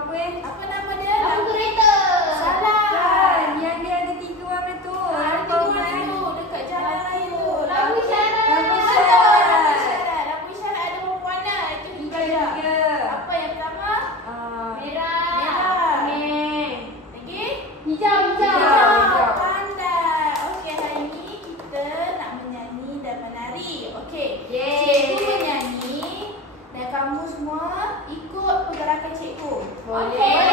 apa Apa nama dia? Lampu kereta. Salah. Kan, yang dia ada 3 warna tu. Tiga warna tu dekat jalan raya. Lampu isyarat. Lampu Betul, isyarat. lampu isyarat. Lampu isyarat ada berapa warna? Itu 3 je. 3. Apa yang pertama? Merah. Merah. Kuning. Lagi? Hijau. Hijau. Pandai. Okey, hari ni kita nak menyanyi dan menari. Okey. Yeay. Cikgu menyanyi dan kamu semua ikut pergerakan cikgu. Boleh. Okey.